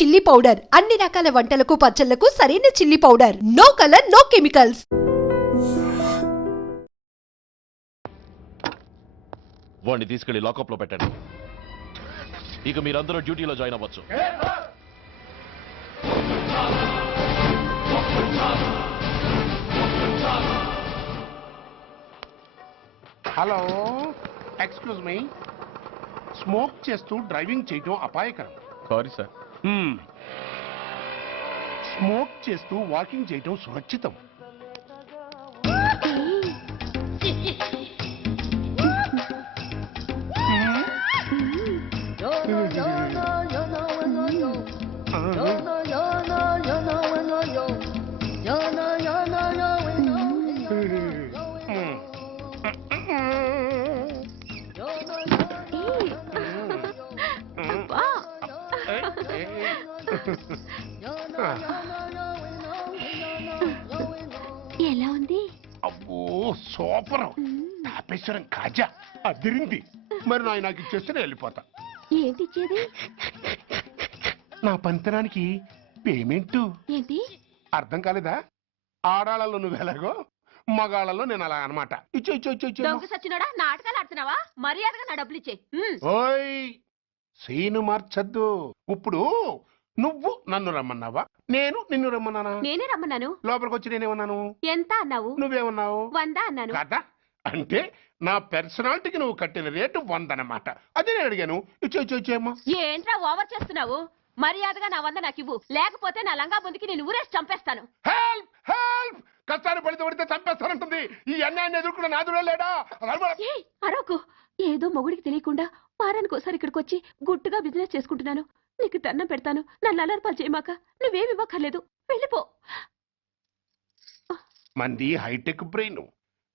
Chilli powder అన్ని రకాల వంటలకు పచ్చళ్లకు సరైన chilli powder. No colour no chemicals. వాడిని తీసుకెళ్లి లాకప్ లో పెట్టండి. ఇక మీరందరూ డ్యూటీలో జాయిన్ అవ్వచ్చు. Hello, excuse me. స్మోక్ చేస్తూ డ్రైవింగ్ చేయటం అపాయకరం. Sorry sir. స్మోక్ చేస్తూ వాకింగ్ చేయటం సురక్షితం. ఎలా ఉంది? అబ్బో సూపర్. తాపేశ్వరం కాజా అదిరింది. మరి నాకు ఇచ్చేస్తే నేను వెళ్ళిపోతా. ఏంటి ఇచ్చేది? నా పంతనానికి పేమెంట్. ఏంటి అర్థం కాలేదా? ఆడాళ్ళలో నువ్వు ఎలాగో మగాళ్ళలో నేను అలా అనమాట. ఇచ్చో ఇచ్చో ఇచ్చో ఇచ్చో. దొంగ సచ్చినోడా, నాటకాలు ఆడుతున్నావా? మర్యాదగా నా డబ్బులు ఇచ్చే. ఓయ్ సీను మార్చద్దు. ఇప్పుడు నువ్వు నన్ను రమ్మన్నావా, నేను నిన్ను రమ్మన్నానా? నేనే రమ్మన్నాను. లోపలికి వచ్చి నేనేమన్నాను? ఎంత అన్నావు? నువ్వేమన్నావు? 100 అన్నాను. కదా, అంటే నా పర్సనాలిటీకి నువ్వు కట్టిన రేటు 100 అన్నమాట. అదే నేను అడిగాను. ఇచ్చో ఇచ్చో ఇచ్చేమ్మా. ఏంట్రా ఓవర్ చేస్తున్నావు? మర్యాదగా నా 100 నాకు ఇవ్వు, లేకపోతే నా లంగా బొందికి నేను ఊరేసి చంపేస్తాను. Help help. కష్టాన్ని పడితే చంపేస్తానంటుంది. ఈ అన్యాయాన్ని ఎదుర్కొన్న నాదుడే లేడా? అరవకు. ఏదో మొగుడికి తెలియకుండా వారానికి ఒకసారి ఇక్కడికి వచ్చి గుట్టుగా బిజినెస్ చేసుకుంటున్నాను. నీకు దండం పెడతాను, నన్ను అలర్పాలు చేయమాక. నువ్వేమి ఇవ్వక్కర్లేదు, వెళ్ళిపో. మంది హైటెక్ బ్రెయిన్.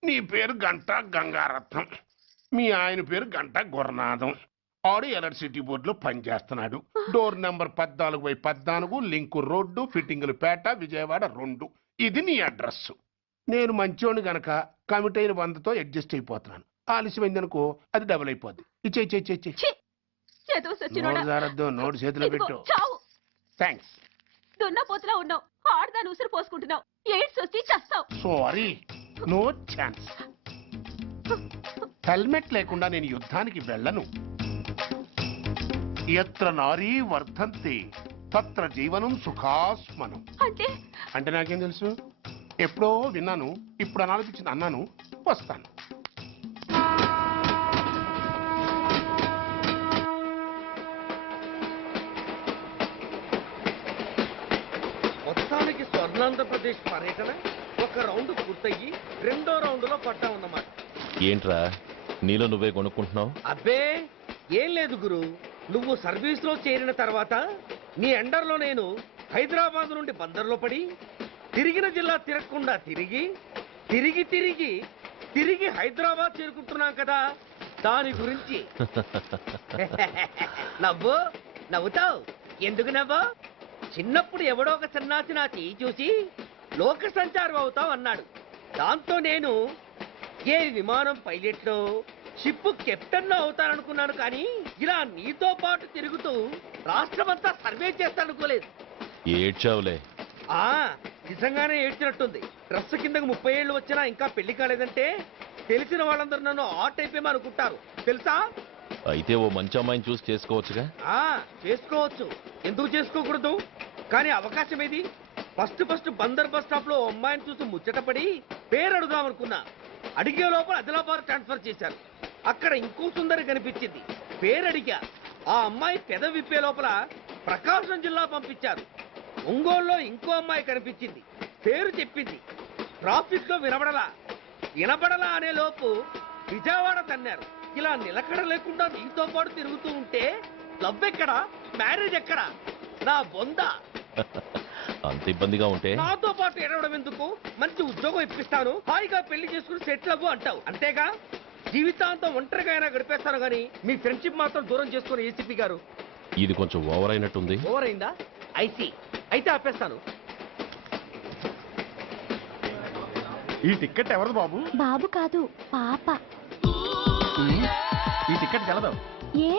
నీ పేరు గంట గంగారత్నం, మీ ఆయన పేరు గంట గురునాథం. ఆడు ఎలక్ట్రిసిటీ బోర్డులో పనిచేస్తున్నాడు. డోర్ నెంబర్ 14/14, లింకు రోడ్డు, ఫిట్టింగులు పేట, విజయవాడ 2. ఇది నీ అడ్రస్. నేను మంచోని గనక కమిట్ అయిన 100తో అడ్జస్ట్ అయిపోతున్నాను. ఆలస్యమైందనుకో అది డబుల్ అయిపోద్ది. ఇచ్చే నోటు చేతిలో పెట్టు. థ్యాంక్స్. దున్నపోతులా ఉన్నావు, ఆడదాని ఉసురు పోసుకుంటున్నావు. ఎయిడ్స్ వచ్చి చస్తావు. Sorry, no chance. హెల్మెట్ లేకుండా నేను యుద్ధానికి వెళ్ళను. ఎత్ర నారీ వర్ధంతి తత్ర జీవనం సుఖాస్మనం. అంటే నాకేం తెలుసు? ఎప్పుడో విన్నాను, ఇప్పుడు అనాలపించింది అన్నాను. వస్తాను. మొత్తానికి స్వర్ణాంధ్రప్రదేశ్ పర్యటన ఒక రౌండ్ పూర్తయ్యి 2వ రౌండ్లో పడ్డామన్నమాట. ఏంట్రా నీలో నువ్వే కొనుక్కుంటున్నావు? అబ్బే ఏం లేదు గురు. నువ్వు సర్వీస్ లో చేరిన తర్వాత నీ అండర్లో నేను హైదరాబాద్ నుండి బందర్లో పడి తిరిగిన జిల్లా తిరగకుండా తిరిగి తిరిగి తిరిగి తిరిగి హైదరాబాద్ చేరుకుంటున్నాం కదా, దాని గురించి. నవ్వు నవ్వుతావు ఎందుకు నవ్వు? చిన్నప్పుడు ఎవడో ఒక సన్నాసి నా చెయ్యి చూసి లోక సంచారం అవుతావు అన్నాడు. దాంతో నేను ఏ విమానం పైలట్లో షిప్ కెప్టెన్ అవుతాననుకున్నాను. కానీ ఇలా నీతో పాటు తిరుగుతూ రాష్ట్రమంతా సర్వే చేస్తాననుకోలేదు. ఏడ్చావులే. నిజంగానే ఏడ్చినట్టుంది. డ్రెస్ కిందకు 30 ఏళ్ళు వచ్చినా ఇంకా పెళ్లి కాలేదంటే తెలిసిన వాళ్ళందరూ నన్ను ఆ టైప్ ఏమో అనుకుంటారు తెలుసా? అయితే ఓ మంచి అమ్మాయిని చూసి చేసుకోవచ్చుగా. చేసుకోవచ్చు, ఎందుకు చేసుకోకూడదు? కానీ అవకాశం ఏది? ఫస్ట్ బందర్ బస్ స్టాప్ లో అమ్మాయిని చూసి ముచ్చటపడి పేరు అడుగుదామనుకున్నా. అడిగే లోపల ఆదిలాబాద్ ట్రాన్స్ఫర్ చేశారు. అక్కడ ఇంకో సుందరి కనిపించింది. పేరు అడిగా. ఆ అమ్మాయి పెద విప్పే లోపల ప్రకాశం జిల్లా పంపించారు. ఒంగోలులో ఇంకో అమ్మాయి కనిపించింది. పేరు చెప్పింది. ట్రాఫిక్ లో వినబడలా అనే లోపు విజయవాడ తన్నారు. ఇలా నిలకడ లేకుండా నీతో పాటు తిరుగుతూ ఉంటే లవ్ ఎక్కడా, మ్యారేజ్ ఎక్కడా? నా బొంద. అంత ఇబ్బందిగా ఉంటే నాతో పాటు ఎడవడం ఎందుకు? మంచి ఉద్యోగం ఇప్పిస్తాను, హాయిగా పెళ్లి చేసుకుని సెటిల్ అవ్వు అంటావు అంతేగా? జీవితాంతం ఒంటరిగా అయినా గడిపేస్తాను కానీ మీ ఫ్రెండ్షిప్ మాత్రం దూరం చేసుకుని ఏసీపీ గారు. ఇది కొంచెం ఓవర్ అయినట్టుంది. ఓవర్ అయిందా? ఐసీ. అయితే ఆపేస్తాను. ఈ టికెట్ ఎవరిది బాబు? బాబు కాదు, పాప. ఈ టికెట్ గలదు. ఏ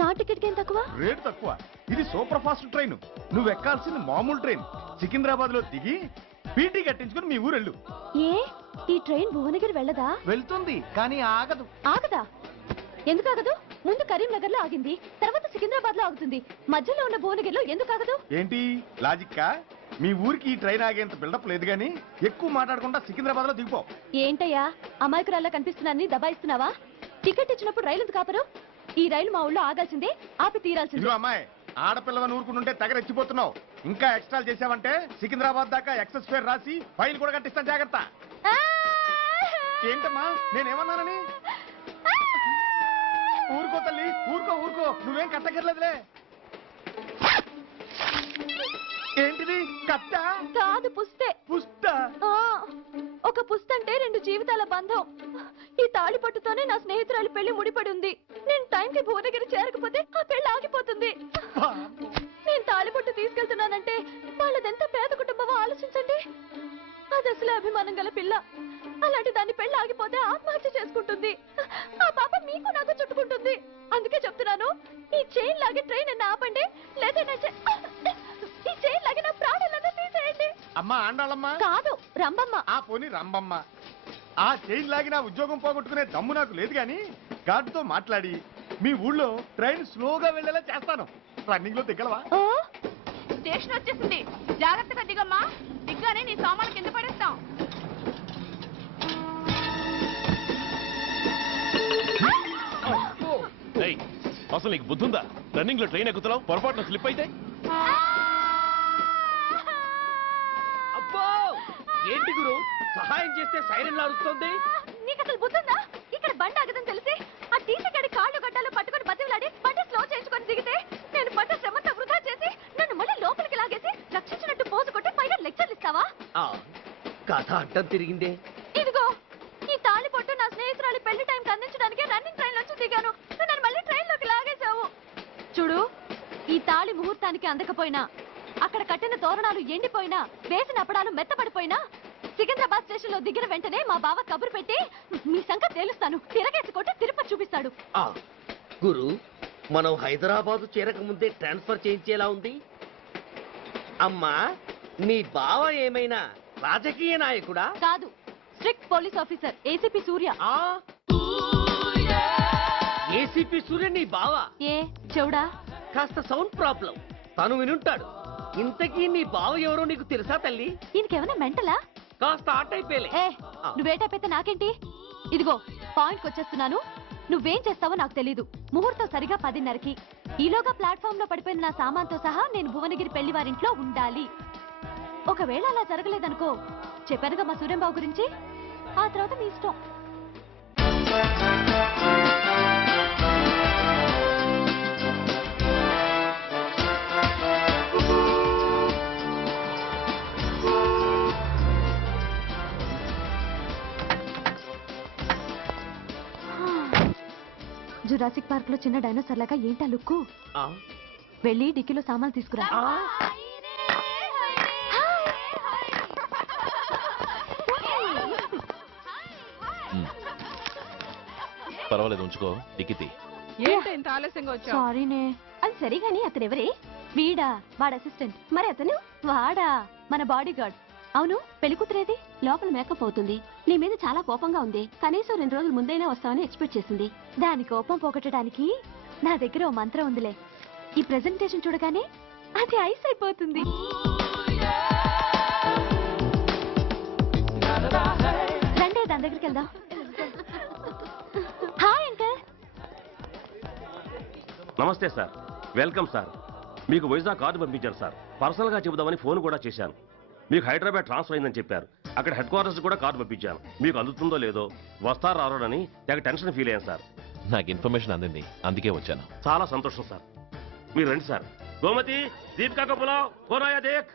నా టికెట్ ఏం తక్కువ? రేటు తక్కువ. ఇది సూపర్ ఫాస్ట్ ట్రైన్. నువ్వు ఎక్కాల్సింది మామూలు ట్రైన్. సికింద్రాబాద్ లో దిగి పీటీ కట్టించుకుని మీ ఊరెళ్ళు. ఏ ఈ ట్రైన్ భువనగిరి వెళ్ళదా? వెళ్తుంది కానీ ఆగదు. ఆగదా? ఎందుకు ఆగదు? ముందు కరీంనగర్ లో ఆగింది, తర్వాత సికింద్రాబాద్ లో ఆగుతుంది. మధ్యలో ఉన్న భువనగిరిలో ఎందుకు ఆగదు? ఏంటి లాజిక్కా? మీ ఊరికి ఈ ట్రైన్ ఆగేంత బిల్డప్ లేదు గానీ ఎక్కువ మాట్లాడకుండా సికింద్రాబాద్ లో దిగిపో. ఏంటయ్యా అమాయకురాల్లా కనిపిస్తున్నాన్ని దబాయిస్తున్నావా? టికెట్ ఇచ్చినప్పుడు రైలు ఎందుకు ఆపరు? ఈ రైలు మా ఊళ్ళో ఆగాల్సిందే, ఆపి తీరాల్సిందే. ఇదిగో అమ్మాయి, ఆడపిల్లగా నూరుకుంటుంటే తెగరెచ్చిపోతున్నావు. ఇంకా ఎక్స్ట్రాలు చేసావంటే సికింద్రాబాద్ దాకా ఎక్సెస్ ఫేర్ రాసి ఫైల్ కూడా కట్టిస్తాను, జాగ్రత్త. ఏంటమ్మా నేనేమన్నానని? ఊరుకో తల్లి, ఊరుకో ఊరుకో, నువ్వేం కట్టగర్లేదులే. ఏంటిది? కట్ట కాదు, పుస్తే. పుష్ట. ఆ, ఒక పుస్తంటే 2 జీవితాల బంధం. ఈ తాళి పట్టుతోనే నా స్నేహితురాలి పెళ్లి ముడిపడి ఉంది. నేను టైంకి భువనగిరి చేరకపోతే ఆ పెళ్లి ఆగిపోతుంది. నేను తాళి పట్టు తీసుకెళ్తున్నానంటే వాళ్ళదెంత పేద కుటుంబమో ఆలోచించండి. అది అసలు అభిమానం గల పిల్ల. అలాంటి దాన్ని పెళ్లి ఆగిపోతే ఆత్మహత్య చేసుకుంటుంది. ఆ పాప మీకు నాకు చుట్టుకుంటుంది. అందుకే చెప్తున్నాను, ఈ చైన్ లాగి ట్రైన్ అన్న ఆపండి, లేదా ఈ చైన్ లాగి నా ప్రాణాలను తీసేయండి. అమ్మా ఆండాళమ్మ కాదు, రంబమ్మ. ఆ పోని రంబమ్మ. ఆ చైన్ లాగి నా ఉద్యోగం పోగొట్టుకునే దమ్ము నాకు లేదు గాని గార్డుతో మాట్లాడి మీ ఊళ్ళో ట్రైన్ స్లోగా వెళ్ళేలా చేస్తాను. రన్నింగ్ లో దిగలవా? స్టేషన్ వచ్చేసింది, జాగ్రత్తగా దిగమ్మా. దిగ్గానే నీ సామాన్లు కింద పడేస్తాం. ఏయ్, అసలు నీకు బుద్ధుందా? రన్నింగ్ లో ట్రైన్ ఎక్కుతున్నావు, పొరపాటున స్లిప్ అయితే? అబ్బో ఏంటి గురు, సహాయం చేస్తే సైరన్ లారుస్తుంది. నీకు అసలు బుద్ధుందా? ఇక్కడ బండి ఆగదని తెలిసి ఆ టీసీ గడి కాళ్ళు గడ్డాలు పట్టుకొని బతిలాడి బండి స్లో చేయించుకొని దిగితే నేను పడ్డ శ్రమంతా వృధా చేసి నన్ను మళ్ళీ లోపలికి లాగేసి రక్షించినట్టు పోజు కొట్టి పైగా లెక్చర్లు ఇస్తావా? కథ అడ్డం తిరిగిందే. ఇదిగో ఈ తాళి పొట్టు నా స్నేహితురాలి పెళ్లి టైంకి అందించడానికి రన్నింగ్ ట్రైన్ నుంచి దిగాను. నువ్వు నన్ను మళ్ళీ ట్రైన్ లోకి లాగేశావు. చూడు, ఈ తాళి ముహూర్తానికి అందకపోయినా, అక్కడ కట్టిన తోరణాలు ఎండిపోయినా, వేసిన అప్పడాలు మెత్తపడిపోయినా, సికింద్రాబాద్ స్టేషన్ లో దిగిన వెంటనే మా బావ కబురు పెట్టి మీ సంగతి తేలుస్తాను, తిరగేసి కొట్టి తిరుపతి చూపిస్తాడు. గురు, మనం హైదరాబాద్ చేరక ముందే ట్రాన్స్ఫర్ చేయించేలా ఉంది. అమ్మా, నీ బావ ఏమైనా రాజకీయ నాయకుడా? కాదు, స్ట్రిక్ట్ పోలీస్ ఆఫీసర్, ఏసీపీ సూర్య. ఏసీపీ సూర్య నీ బావ? ఏ చెవుడా? కాస్త సౌండ్ ప్రాబ్లం, తను వినుంటాడు. ఇంతకీ నీ బావ ఎవరో నీకు తెలుసా తల్లి? ఈయనకేమైనా మెంటలా? కాస్త ఆట అయిపోయలే. ఏ నువ్వేటైతే నాకేంటి? ఇదిగో పాయింట్కి వచ్చేస్తున్నాను. నువ్వేం చేస్తావో నాకు తెలీదు. ముహూర్తం సరిగా 10:30కి. ఈలోగా ప్లాట్ఫామ్ లో పడిపోయిన నా సామాన్తో సహా నేను భువనగిరి పెళ్లి వారింట్లో ఉండాలి. ఒకవేళ అలా జరగలేదనుకో, చెప్పానుగా మా సూర్యంబాబు గురించి, ఆ తర్వాత మీ ఇష్టం. జురాసిక్ పార్క్ లో చిన్న డైనోసార్ లాగా ఏంటా లుక్కు? వెళ్ళి డిక్కీలో సామాన్లు తీసుకురా. పర్వాలేదు, ఉంచుకో. డిక్కితి. ఏంటి ఇంత ఆలస్యంగా వచ్చావు? సారీనే. అది సరే గాని అతనెవరే? వీడా, వాడ అసిస్టెంట్. మరి అతను? వాడా, మన బాడీ గార్డ్. అవును, పెళ్లి కూతురేది? లోపల మేకప్ అవుతుంది. నీ మీద చాలా కోపంగా ఉంది. కనీసం 2 రోజుల ముందైనా వస్తావని ఎక్స్పెక్ట్ చేసింది. దాని కోపం పోగొట్టడానికి నా దగ్గర ఓ మంత్రం ఉందిలే. ఈ ప్రెజెంటేషన్ చూడగానే అది ఐస్ అయిపోతుంది. రండి, దాని దగ్గరికి వెళ్దాం. Hi uncle. నమస్తే సార్, వెల్కమ్ సార్. మీకు వైజాగ్ కార్డు పంపించారు సార్. పర్సనల్గా చెబుదామని ఫోన్ కూడా చేశాను. మీకు హైదరాబాద్ ట్రాన్స్ఫర్ అయిందని చెప్పారు. అక్కడ హెడ్ క్వార్టర్స్ కూడా కార్డు పంపించాను. మీకు అందుతుందో లేదో, వస్తారో రారోడని తెగ టెన్షన్ ఫీల్ అయ్యాను సార్. నాకు ఇన్ఫర్మేషన్ అందింది, అందుకే వచ్చాను. చాలా సంతోషం సార్. మీరు రండి సార్. గోమతి, దీపికా కపులావ్, కోనాయా దేక్.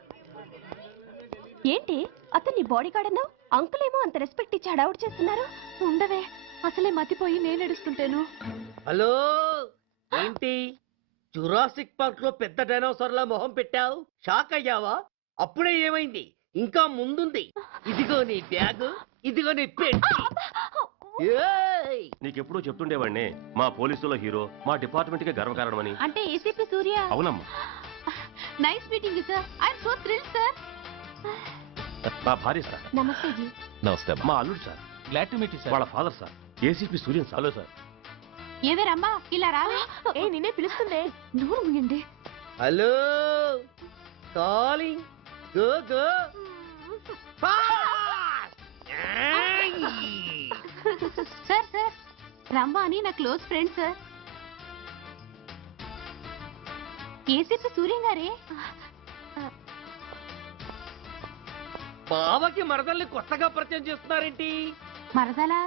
ఏంటి అతన్ని బాడీ గార్డ్ అన్నావు? అంకుల్ ఏమో అంత రెస్పెక్ట్ ఇచ్చి హడావుడు చేస్తున్నారు. ఉండవే, అసలే మతిపోయి నేను ఎడుస్తుంటాను. హలో, ఏంటి జురాసిక్ పార్క్ లో పెద్ద డైనోసార్ లా మొహం పెట్టావు? షాక్ అయ్యావా? అప్పుడే ఏమైంది? ఇంకా ముందుంది. ఇదిగో నీ బ్యాగ్, ఇదిగో నీ పెట్టి. నీకెప్పుడూ చెప్తుండేవాడిని మా పోలీసులో హీరో మా డిపార్ట్మెంట్ కి గర్వకారణమని. అంటే ఏసీపీ సూర్య. అవునమ్మా. Nice meeting sir. I'm so thrilled sir. మా భార్య సార్. నమస్తే జీ. నమస్తే మా అల్లుడు sir. Glad to meet you వాళ్ళ father sir ACP Suryan sir. Hello sir. ఏవే రమ్మా ఇలా రాలే. ఏ నిన్నే పిలుస్తుందే. నోరు ముయండి. Hello calling go go sir sir రమ్మా అని నా close friend sir. ACP Suryam గారే. బావకి మరదల్ని కొత్తగా పరిచయం చేస్తున్నారేంటి? మరదలా?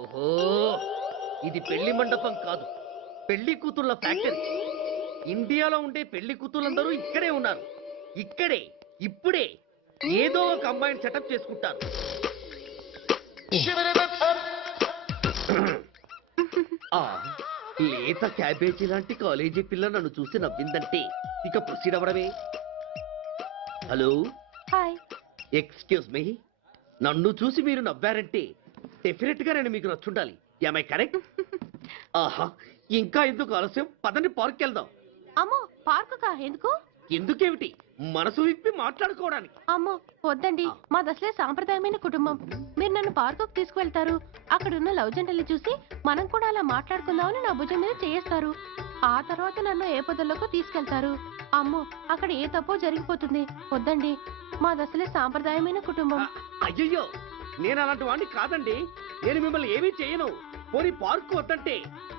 ఓహో, ఇది పెళ్లి మండపం కాదు, పెళ్లి కూతుళ్ళ ఫ్యాక్టరీ. ఇండియాలో ఉండే పెళ్లి కూతుళ్ళందరూ ఇక్కడే ఉన్నారు. ఇక్కడే ఇప్పుడే ఏదో ఒక అమ్మాయిని సెటప్ చేసుకుంటారు. ఆ, లేత క్యాబేజీ లాంటి కాలేజీ పిల్ల నన్ను చూసి నవ్విందంటే ఇక ప్రొసీడ్ అవ్వడమే. Hello, hi. ఎక్స్క్యూజ్ మీ, నన్ను చూసి మీరు నవ్వారంటే డెఫినెట్ గా నేను మీకు నచ్చుండాలి. I correct? ఆహా, ఇంకా ఎందుకు ఆలస్యం? పదండి పార్క్ వెళ్దాం. అమ్మో పార్కుకా? ఎందుకు? ఎందుకేమిటి, మనసు విప్పి మాట్లాడుకోవడానికి. అమ్మో వద్దండి, మాది అసలే సాంప్రదాయమైన కుటుంబం. మీరు నన్ను పార్కుకు తీసుకువెళ్తారు, అక్కడున్న లవ్ జంటల్ని చూసి మనం కూడా అలా మాట్లాడుకుందామని నా భుజం మీద చేస్తారు. ఆ తర్వాత నన్ను ఏ పొదల్లోకి తీసుకెళ్తారు. అమ్మో అక్కడ ఏ తప్పో జరిగిపోతుంది. వద్దండి, మాది అసలే సాంప్రదాయమైన కుటుంబం. అయ్యయ్యో, నేను అలాంటి వాడిని కాదండి. నేను మిమ్మల్ని ఏమీ చేయను. పోనీ పార్క్ వద్దంటే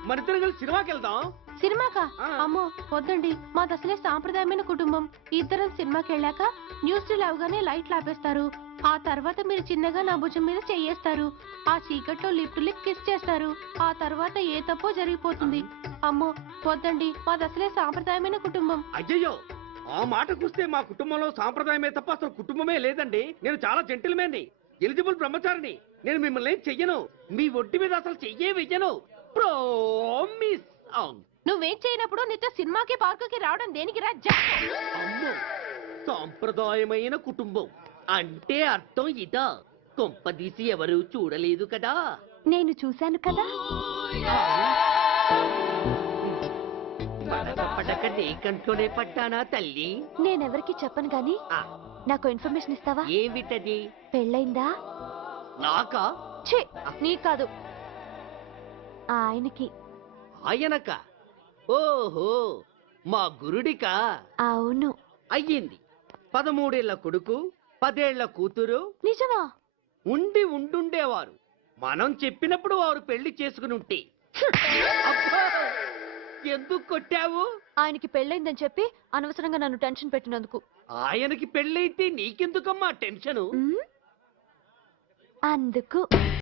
మనిద్దరం కలిసి సినిమాకి వెళ్దాం. సినిమాకా? అమ్మో వద్దండి, మాది అసలే సాంప్రదాయమైన కుటుంబం. ఇద్దరం సినిమాకి వెళ్ళాక న్యూస్ అవగానే లైట్లు ఆపేస్తారు. ఆ తర్వాత మీరు చిన్నగా నా భుజం మీద చెయ్యేస్తారు. ఆ చీకట్లో లిప్ టు లిప్ కిస్ చేస్తారు. ఆ తర్వాత ఏ తప్పో జరిగిపోతుంది. అమ్మో వద్దండి, మాది అసలే సాంప్రదాయమైన కుటుంబం. అయ్యయ్యో, ఆ మాటకొస్తే మా కుటుంబంలో సాంప్రదాయమే తప్ప అసలు కుటుంబమే లేదండి. నేను చాలా జెంటిల్మెన్ని, ఎలిజిబుల్ బ్రహ్మచారిని. నేను మిమ్మల్ని ఏం చెయ్యను. మీ ఒడ్డు మీద అసలు చెయ్యే వెయ్యను. ప్రామిస్. నువ్వేం చేయనప్పుడు నీతో సినిమాకి పార్కుకి రావడం దేనికి రా? అమ్మో, సాంప్రదాయమైన కుటుంబం అంటే అర్థం ఇదా? కొంపదీసి ఎవరు చూడలేదు కదా? నేను చూశాను కదా. పడక నీ కంట్లోనే పడ్డానా తల్లి? నేనెవరికి చెప్పను గాని ఆ, నాకు ఇన్ఫర్మేషన్ ఇస్తావా? ఏమిటది? పెళ్ళైందా? నాకా? ఛీ, నీ కాదు, ఆయనకి. ఆయనక? ఓహో, మా గురుడికా? అవును. అయ్యింది. 13 ఏళ్ల కొడుకు, 10 ఏళ్ల కూతురు నిజమా? ఉండుండేవారు. మనం చెప్పినప్పుడు వారు పెళ్లి చేసుకుని ఉంటే. అబ్బా! ఎందుకు కొట్టావు? ఆయనకి పెళ్ళైందని చెప్పి అనవసరంగా నన్ను టెన్షన్ పెట్టినందుకు. ఆయనకి పెళ్ళైతే నీకెందుకమ్మా టెన్షను? అందుకు